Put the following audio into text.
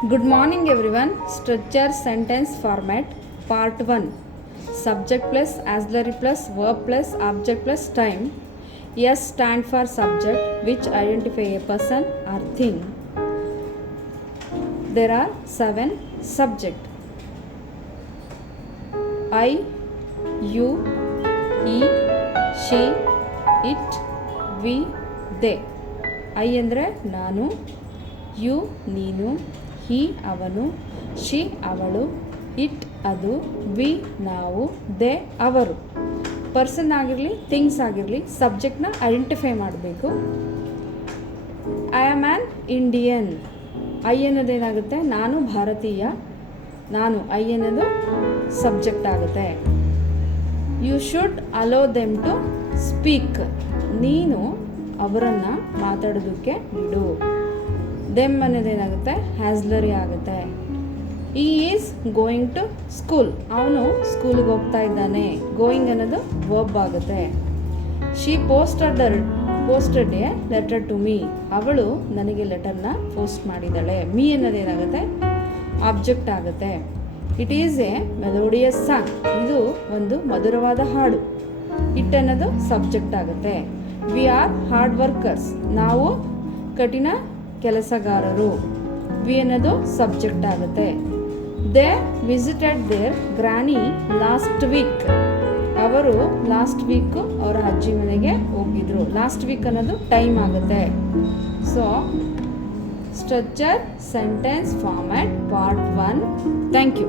Good morning everyone. Structure sentence format part 1. Subject plus auxiliary plus verb plus object plus time. S stand for subject which identify a person or thing. There are 7 subject. I, you, he, she, it, we, they. I ಅಂದರೆ ನಾನು, you ನೀನು, ಹಿ ಅವನು, she ಅವಳು, it ಅದು, V ನಾವು, they ಅವರು. Person ಆಗಿರಲಿ things ಆಗಿರಲಿ ಸಬ್ಜೆಕ್ಟ್ನ ಐಡೆಂಟಿಫೈ ಮಾಡಬೇಕು. I am an Indian. I ಅನ್ನೋದೇನಾಗುತ್ತೆ, ನಾನು ಭಾರತೀಯ. ನಾನು ಐ ಅನ್ನೋದು ಸಬ್ಜೆಕ್ಟ್ ಆಗುತ್ತೆ. You should allow them to speak. ನೀನು ಅವರನ್ನು ಮಾತಾಡೋದಕ್ಕೆ ಬಿಡು. ದೆಮ್ ಅನ್ನೋದೇನಾಗುತ್ತೆ, ಹ್ಯಾಸ್ಲರಿ ಆಗುತ್ತೆ. ಈ ಈಸ್ ಗೋಯಿಂಗ್ ಟು ಸ್ಕೂಲ್. ಅವನು ಸ್ಕೂಲಿಗೆ ಹೋಗ್ತಾ ಇದ್ದಾನೆ. ಗೋಯಿಂಗ್ ಅನ್ನೋದು ವರ್ಬ್ ಆಗುತ್ತೆ. She posted a letter to me. ಅವಳು ನನಗೆ ಲೆಟರ್ನ ಪೋಸ್ಟ್ ಮಾಡಿದ್ದಾಳೆ. ಮೀ ಅನ್ನೋದೇನಾಗುತ್ತೆ, ಆಬ್ಜೆಕ್ಟ್ ಆಗುತ್ತೆ. It is a melodious song. ಇದು ಒಂದು ಮಧುರವಾದ ಹಾಡು. ಇಟ್ ಅನ್ನೋದು ಸಬ್ಜೆಕ್ಟ್ ಆಗುತ್ತೆ. We are hard workers. ನಾವು ಕಠಿಣ ಕೆಲಸಗಾರರು. ವಿ ಅನ್ನೋದು ಸಬ್ಜೆಕ್ಟ್ ಆಗುತ್ತೆ. They visited their granny last week. ಅವರು ಲಾಸ್ಟ್ ವೀಕು ಅವರ ಅಜ್ಜಿ ಮನೆಗೆ ಹೋಗಿದ್ರು. ಲಾಸ್ಟ್ ವೀಕ್ ಅನ್ನೋದು ಟೈಮ್ ಆಗುತ್ತೆ. So structure sentence format part 1. Thank you.